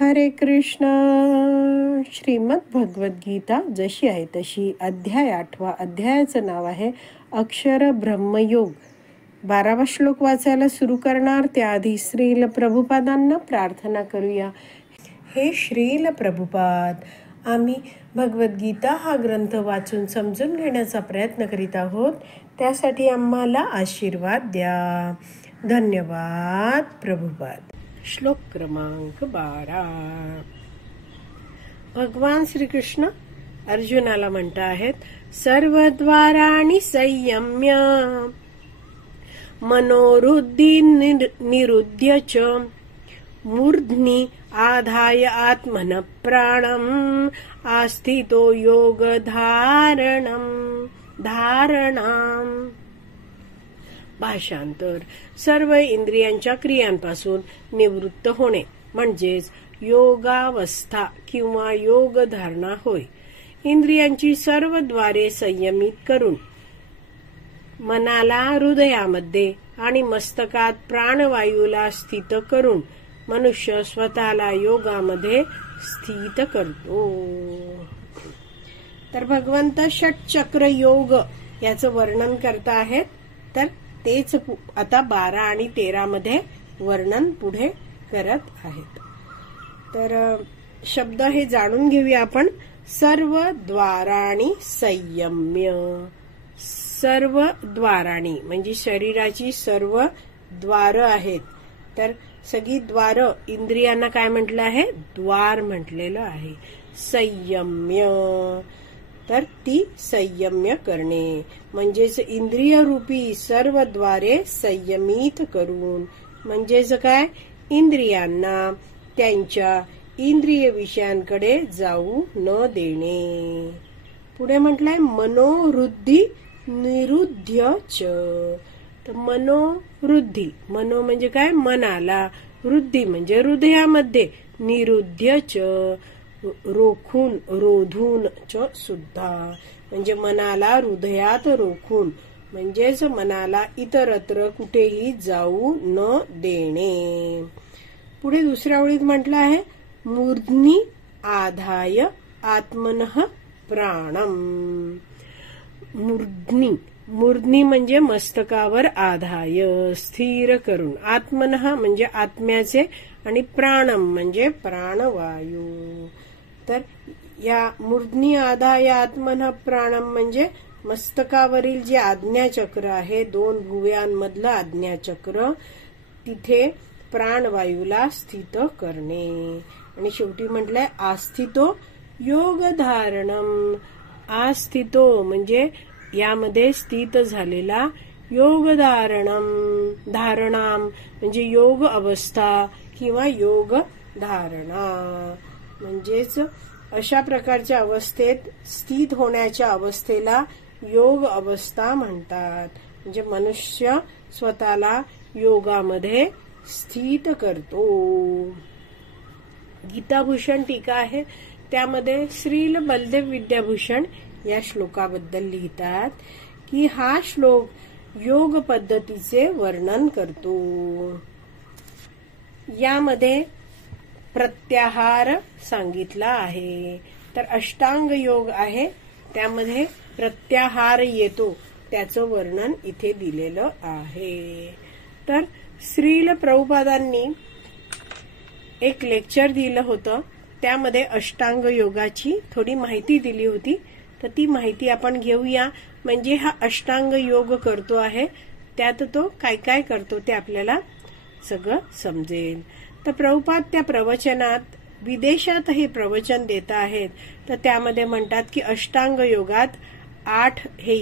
हरे कृष्ण. श्रीमद भगवद्गीता जशी आहे तशी, अध्याय 8. अध्यायाचं नाव आहे अक्षर ब्रह्मयोग. 12वा श्लोक वाचायला सुरू करणार त्याआधी श्रील प्रभुपादांना प्रार्थना करूया. हे श्रील प्रभुपाद, आम्ही भगवद्गीता हा ग्रंथ वाचून समजून घेण्याचा प्रयत्न करीत आहोत. त्यासाठी आम्हाला आशीर्वाद द्या. धन्यवाद प्रभुपाद. श्लोक क्रमांक 12. भगवान श्रीकृष्ण अर्जुनाला म्हणता आहेत, सर्वद्वाराणि संयम्य मनोरुद्धी निरुद्य च मूर्ध्नि आधाय आत्मन प्राणम आस्थितो योग धारणाम. भाषांतर. सर्व इंद्रियांच्या क्रियांपासून निवृत्त होणे म्हणजेच योगावस्था किंवा योग धारणा होय. इंद्रियांची सर्व द्वारे संयमित करून मनाला हृदयामध्ये आणि मस्तकात प्राणवायूला स्थित करून मनुष्य स्वतःला योगामध्ये स्थित करतो. तर भगवंत षटचक्र योग याचं वर्णन करता आहेत. तर तेच आता 12 आणि 13 मध्ये वर्णन पुढे करत आहेत. तर शब्द हे जाणून घेऊया आपण. सर्व द्वाराणी संयम्य. सर्व द्वाराणी म्हणजे शरीराची सर्व द्वार आहेत. तर सगळी द्वार इंद्रियांना काय म्हटलं आहे? द्वार म्हटलेलं आहे. संयम्य तर ती संयम्य करणे म्हणजेच इंद्रिय रूपी सर्व द्वारे संयमित करून, म्हणजेच काय? इंद्रियांना त्यांच्या इंद्रिय विषयांकडे जाऊ न देणे. पुढे म्हटलंय मनोवृद्धी निरुद्ध्य च. तर मनोवृद्धी, मनो म्हणजे काय? मनाला. वृद्धी म्हणजे हृदयामध्ये. निरुद्ध्य च रोखून रोधून च सुद्धा म्हणजे मनाला हृदयात रोखून, म्हणजेच मनाला इतरत्र कुठेही जाऊ न देणे. पुढे दुसऱ्या ओळीत म्हटलं आहे मूर्ध्नि आधाय आत्मनः प्राणम. मूर्ध्नि म्हणजे मस्तकावर आधाय स्थिर करून, आत्मनः म्हणजे आत्म्याचे आणि प्राणम म्हणजे प्राणवायू. तर या मूर्ध्नि आधाय आत्मनः प्राणम म्हणजे मस्तकावरील जे आज्ञाचक्र आहे, 2 भुवयांमधलं आज्ञाचक्र, तिथे प्राणवायूला स्थित करणे. आणि शेवटी म्हटलंय आस्थितो योग धारणम. आस्थितो म्हणजे यामध्ये स्थित झालेला, योग धारणाम म्हणजे योग अवस्था किंवा योग धारणा. म्हणजेच अशा प्रकारच्या अवस्थेत स्थित होण्याच्या अवस्थेला योग अवस्था म्हणतात. म्हणजे मनुष्य स्वतःला योगामध्ये स्थित करतो. गीताभूषण टीका आहे, त्यामध्ये श्रील बलदेव विद्याभूषण या श्लोकाबद्दल लिहितात की हा श्लोक योग पद्धतीचे वर्णन करतो. यामध्ये प्रत्याहार सांगितला आहे. तर अष्टांग योग आहे, त्यामध्ये प्रत्याहार येतो, त्याचं वर्णन इथे दिलेलं आहे. तर श्रील प्रभुपादांनी एक लेक्चर दिलं होतं, त्यामध्ये अष्टांग योगाची थोडी माहिती दिली होती. तर ती माहिती आपण घेऊया. म्हणजे हा अष्टांग योग करतो आहे, त्यात तो काय काय करतो ते आपल्याला सगळं समजेल. तर प्रभुपाद त्या प्रवचनात विदेशात हे प्रवचन देत आहेत. तर त्यामध्ये म्हणतात की अष्टांग योगात 8 हे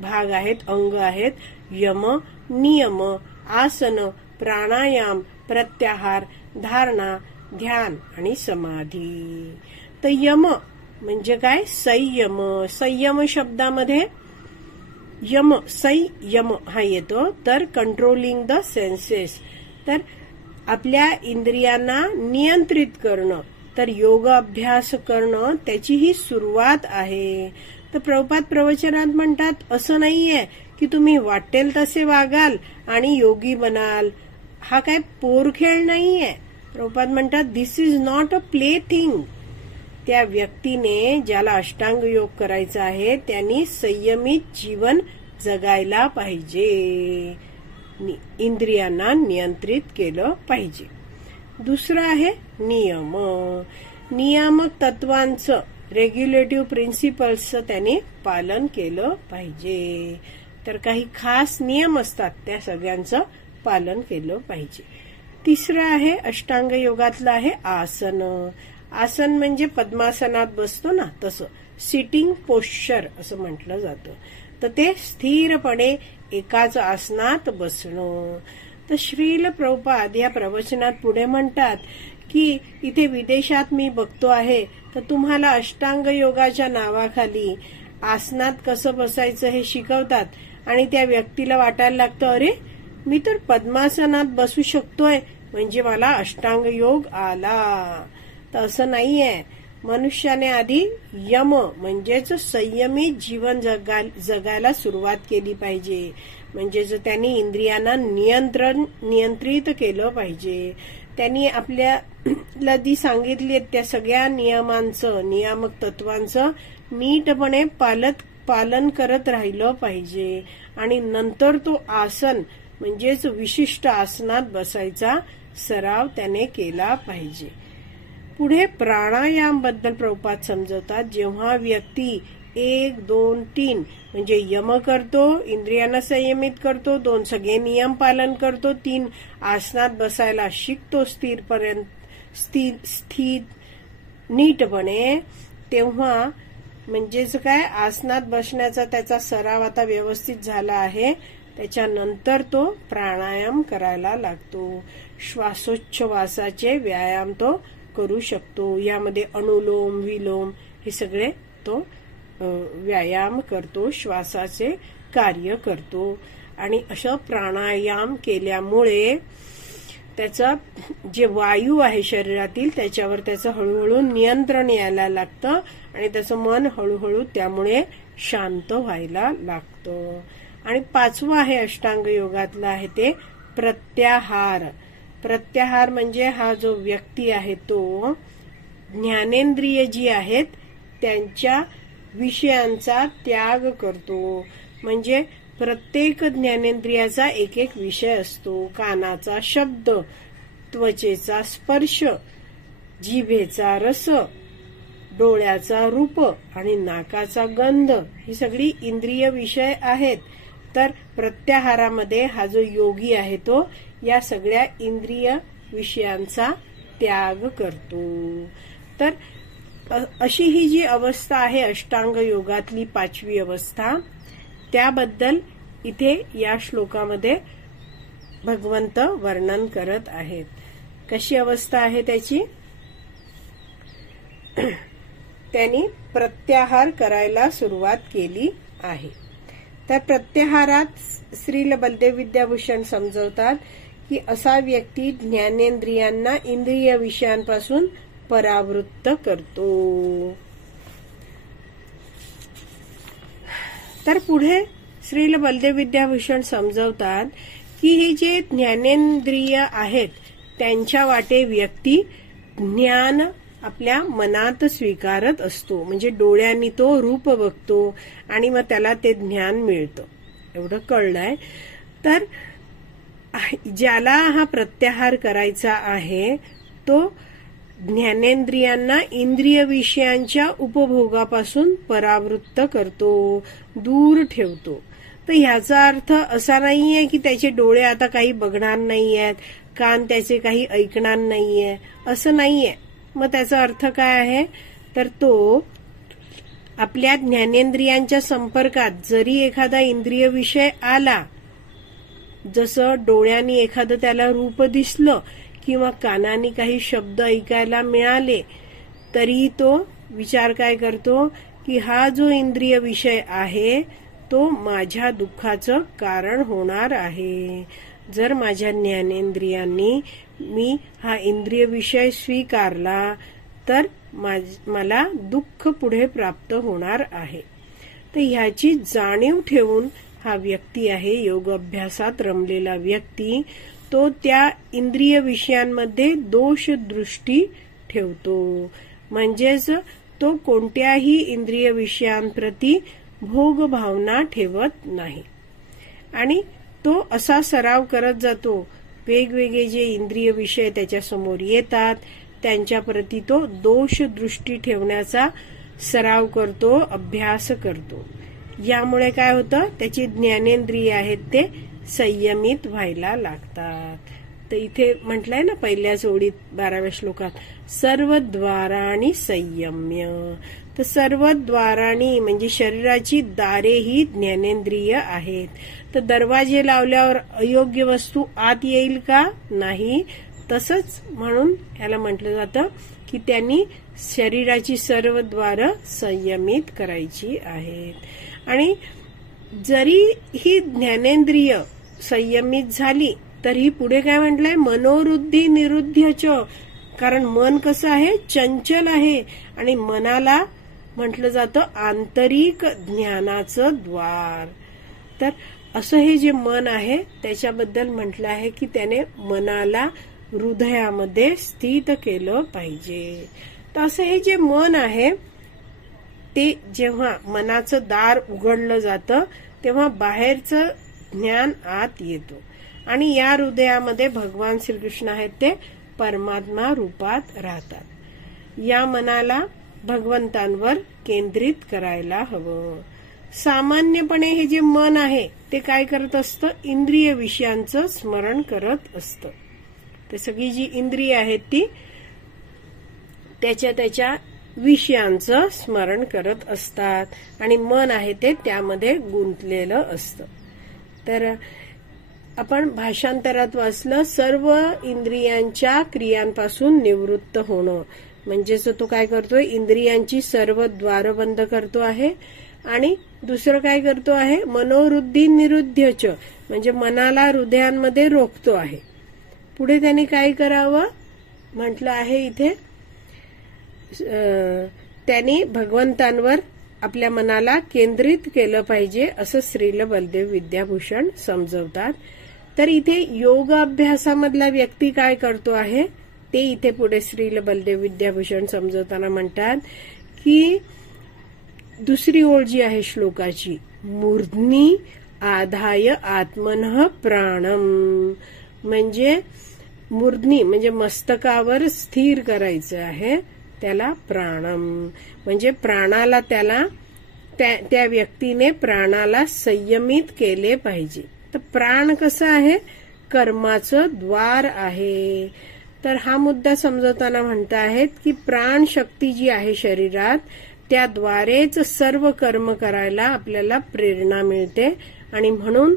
भाग आहेत, अंग आहेत. यम, नियम, आसन, प्राणायाम, प्रत्याहार, धारणा, ध्यान आणि समाधी. तर यम म्हणजे काय? संयम. संयम शब्दामध्ये यम, संयम हा येतो. तर कंट्रोलिंग द सेन्सेस, तर आपल्या इंद्रियांना नियंत्रित करणं. तर योग अभ्यास करणं त्याची ही सुरुवात आहे. तर प्रभुपाद प्रवचनात म्हणतात असं नाहीये की तुम्ही वाटेल तसे वागाल आणि योगी बनाल. हा काय पोरखेळ नाहीये. प्रभुपाद म्हणतात this is not a plaything. त्या व्यक्तीने ज्याला अष्टांग योग करायचा आहे त्यांनी संयमित जीवन जगायला पाहिजे, इंद्रियांना नियंत्रित केलं पाहिजे. दुसरं आहे नियम. नियामक तत्वांचं, रेग्युलेटिव्ह प्रिन्सिपल्सचं त्यांनी पालन केलं पाहिजे. तर काही खास नियम असतात त्या सगळ्यांचं पालन केलं पाहिजे. तिसरं आहे अष्टांग योगातलं आहे आसन. आसन म्हणजे पद्मासनात बसतो ना तसं, सिटिंग पोश्चर असं म्हटलं जातं. तर ते स्थिरपणे एकाच आसनात बसणं. तर श्रील प्रभुपाद या प्रवचनात पुढे म्हणतात की इथे विदेशात मी बघतो आहे तर तुम्हाला अष्टांग योगाच्या नावाखाली आसनात कसं बसायचं हे शिकवतात आणि त्या व्यक्तीला वाटायला लागतं अरे मी तर पद्मासनात बसू शकतोय म्हणजे मला अष्टांग योग आला. तर असं नाहीये. मनुष्याने आधी यम म्हणजेच संयमित जीवन जगायला सुरुवात केली पाहिजे. म्हणजे त्यांनी इंद्रियांना नियंत्रित केलं पाहिजे. त्यांनी आपल्याला जी सांगितली त्या सगळ्या नियमांचं, नियामक तत्वांचं नीटपणे पालन करत राहिलं पाहिजे आणि नंतर तो आसन म्हणजेच विशिष्ट आसनात बसायचा सराव त्याने केला पाहिजे. पुढे प्राणायाम बद्दल प्रभुपाद समजवतात. जेव्हा व्यक्ती 1, 2, 3 म्हणजे यम करतो, इंद्रियांना संयमित करतो, 2 सगळे नियम पालन करतो, 3 आसनात बसायला शिकतो स्थिर नीटपणे, तेव्हा म्हणजेच काय आसनात बसण्याचा त्याचा सराव आता व्यवस्थित झाला आहे. त्याच्यानंतर तो प्राणायाम करायला लागतो. श्वासोच्छवासाचे व्यायाम तो करू शकतो. यामध्ये अनुलोम विलोम हे सगळे तो व्यायाम करतो, श्वासाचे कार्य करतो. आणि असं प्राणायाम केल्यामुळे त्याचा जे वायू आहे शरीरातील त्याच्यावर त्याचं हळूहळू नियंत्रण यायला लागतं आणि त्याचं मन हळूहळू त्यामुळे शांत व्हायला लागतं. आणि 5वं आहे अष्टांग योगातला आहे ते प्रत्याहार. प्रत्याहार म्हणजे हा जो व्यक्ती आहे तो ज्ञानेंद्रिय जी आहेत त्यांच्या विषयांचा त्याग करतो. म्हणजे प्रत्येक ज्ञानेंद्रियाचा एक एक विषय असतो. कानाचा शब्द, त्वचेचा स्पर्श, जिभेचा रस, डोळ्याचा रूप आणि नाकाचा गंध ही सगळी इंद्रिय विषय आहेत. तर प्रत्याहारामध्ये हा जो योगी आहे तो या सगळ्या इंद्रिय विषयांचा त्याग करतो. तर अशी ही जी अवस्था आहे अष्टांग योगातली 5वी अवस्था, त्याबद्दल इथे या श्लोकामध्ये भगवंत वर्णन करत आहेत. कशी अवस्था आहे त्याची? त्यांनी प्रत्याहार करायला सुरुवात केली आहे. तर प्रत्याहारात श्रील बलदेव विद्याभूषण समजवतात की असा व्यक्ती ज्ञानेंद्रियांना इंद्रिय विषयांपासून परावृत्त करतो. तर पुढे श्रील बलदेव विद्याभूषण समजवतात की हे जे ज्ञानेंद्रिय आहेत त्यांच्या वाटे व्यक्ती ज्ञान आपल्या मनात स्वीकारत असतो. म्हणजे डोळ्यांनी तो रूप बघतो आणि मग त्याला ते ज्ञान मिळतं. एवढं कळलंय. तर ज्याला हा प्रत्याहार करायचा आहे तो ज्ञानेंद्रियांना इंद्रिय विषयांच्या उपभोगापासून परावृत्त करतो, दूर ठेवतो. तर ह्याचा अर्थ असा नाहीये की त्याचे डोळे आता काही बघणार नाहीयेत, कान त्याचे काही ऐकणार नाहीये, असं नाहीये. मग त्याचा अर्थ काय आहे? तर तो आपल्या ज्ञानेंद्रियांच्या संपर्कात जरी एखादा इंद्रिय विषय आला, जसं डोळ्यांनी एखादं त्याला रूप दिसलं किंवा कानाने काही शब्द ऐकायला मिळाले, तरी तो विचार काय करतो की हा जो इंद्रिय विषय आहे तो माझ्या दुःखाचं कारण होणार आहे. जर माझ्या ज्ञानेंद्रियांनी मी हा इंद्रिय विषय स्वीकारला तर मला दुःख पुढे प्राप्त होणार आहे. तर ह्याची जाणीव ठेवून हा व्यक्ती आहे योग अभ्यासात रमलेला व्यक्ती, तो त्या इंद्रिय विषयांमध्ये दोष दृष्टी ठेवतो. म्हणजेच तो कोणत्याही इंद्रिय विषयांप्रती भोग भावना ठेवत नाही आणि तो असा सराव करत जातो. वेगवेगळे जे इंद्रिय विषय त्याच्या समोर येतात त्यांच्याप्रती तो दोष दृष्टी ठेवण्याचा सराव करतो, अभ्यास करतो. यामुळे काय होतं, त्याची ज्ञानेंद्रिय आहेत ते संयमित व्हायला लागतात. तर इथे म्हटलंय ना पहिल्याच ओळीत 12व्या श्लोकात, सर्व द्वाराणी संयम्य. तर सर्व द्वाराणी म्हणजे शरीराची दारे ही ज्ञानेंद्रिय आहेत. तर दरवाजे लावल्यावर अयोग्य वस्तू आत येईल का? नाही. तसंच म्हणून याला म्हटलं जातं की त्यांनी शरीराची सर्व द्वार संयमित करायची आहेत. आणि जरी ही ज्ञानेंद्रिय संयमित झाली तरी पुढे काय म्हटलंय, मनोवृद्धी निरुद्धच. कारण मन कसं आहे, चंचल आहे आणि मनाला म्हटलं जातं आंतरिक ज्ञानाचं द्वार. तर असं हे जे मन आहे त्याच्याबद्दल म्हटलं आहे की त्याने मनाला हृदयामध्ये स्थित केलं पाहिजे. तर असं हे जे मन आहे ते जेव्हा मनाचं दार उघडलं जातं तेव्हा बाहेरचं ज्ञान आत येतो आणि या हृदयामध्ये भगवान श्रीकृष्ण आहेत ते परमात्मा रूपात राहतात. या मनाला भगवंतांवर केंद्रित करायला हवं. सामान्यपणे हे जे मन आहे ते काय करत असतं, इंद्रिय विषयांचं स्मरण करत असतं. ते सगळी जी इंद्रिय आहेत ती त्याच्या विषयांचं स्मरण करत असतात आणि मन आहे ते त्यामध्ये गुंतलेलं असतं. तर आपण भाषांतरात वाचलं, सर्व इंद्रियांच्या क्रियांपासून निवृत्त होणं. म्हणजेच तो काय करतोय, इंद्रियांची सर्व द्वार बंद करतो आहे आणि दुसरं काय करतो आहे, मनोवृद्धी निरुद्धच म्हणजे मनाला हृदयांमध्ये रोखतो आहे. पुढे त्यांनी काय करावं म्हटलं आहे इथे, त्यांनी भगवंतांवर आपल्या मनाला केंद्रित केलं पाहिजे असं श्रील बलदेव विद्याभूषण समजवतात. तर इथे योग अभ्यासामधला व्यक्ती काय करतो आहे ते इथे पुढे श्रील बलदेव विद्याभूषण समजवताना म्हणतात की दुसरी ओळ जी आहे श्लोकाची, मूर्ध्नी आधाय आत्मनः प्राणम, म्हणजे मूर्ध्नी म्हणजे मस्तकावर स्थिर करायचं आहे त्याला प्राणम, म्हणजे प्राणाला त्याला त्या व्यक्तीने प्राणाला संयमित केले पाहिजे. तर प्राण कसं आहे, कर्माचं द्वार आहे. तर हा मुद्दा समजवताना म्हणता आहेत की प्राण शक्ती जी आहे शरीरात त्याद्वारेच सर्व कर्म करायला आपल्याला प्रेरणा मिळते आणि म्हणून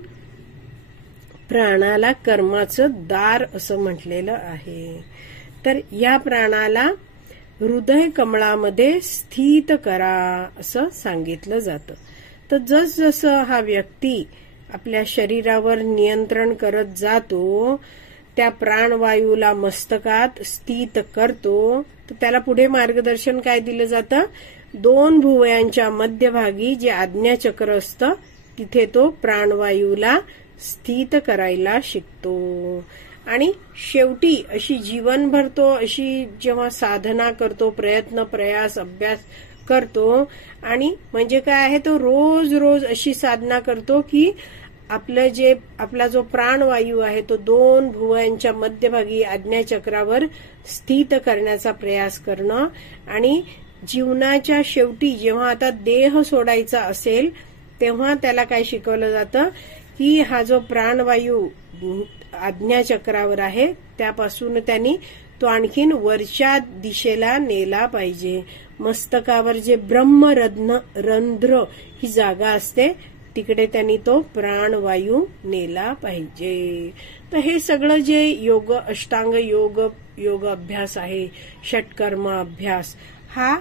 प्राणाला कर्माचं दार असं म्हटलेलं आहे. तर या प्राणाला हृदय कमळामध्ये स्थित करा असं सांगितलं जातं. तर जसजसं हा व्यक्ती आपल्या शरीरावर नियंत्रण करत जातो, त्या प्राणवायूला मस्तकात स्थित करतो, तर त्याला पुढे मार्गदर्शन काय दिलं जातं, 2 भुवयांच्या मध्यभागी जे आज्ञाचक्र असतं तिथे तो प्राणवायूला स्थित करायला शिकतो. आणि शेवटी अशी जीवनभर तो अशी जेव्हा साधना करतो, प्रयत्न प्रयास अभ्यास करतो आणि म्हणजे काय आहे, तो रोज रोज अशी साधना करतो की आपला जो प्राणवायू आहे तो 2 भुवयांच्या मध्यभागी आज्ञाचक्रावर स्थित करण्याचा प्रयास करणं. आणि जीवनाच्या शेवटी जेव्हा आता देह सोडायचा असेल तेव्हा त्याला काय शिकवलं जातं की हा जो प्राणवायू आज्ञाचक्रावर आहे त्यापासून त्यांनी तो आणखीन वरच्या दिशेला नेला पाहिजे. मस्तकावर जे ब्रह्मरंध्र ही जागा असते तिकडे त्यांनी तो प्राणवायू नेला पाहिजे. तर हे सगळं जे योग अष्टांग योग अभ्यास आहे, षटकर्म अभ्यास, हा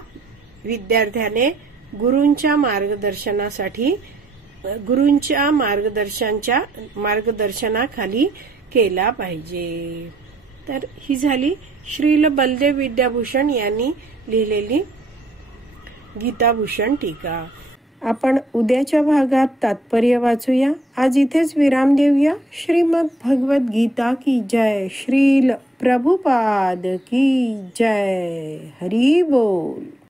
विद्यार्थ्याने गुरूंच्या मार्गदर्शनाखाली केला पाहिजे. तर ही झाली श्रील बलदेव विद्याभूषण यांनी लिहिलेली गीताभूषण टीका. आपण उद्याच्या भागात तात्पर्य वाचूया. आज इथेच विराम देऊया. श्रीमद भगवत गीता की जय. श्रील प्रभुपाद की जय. हरी बोल.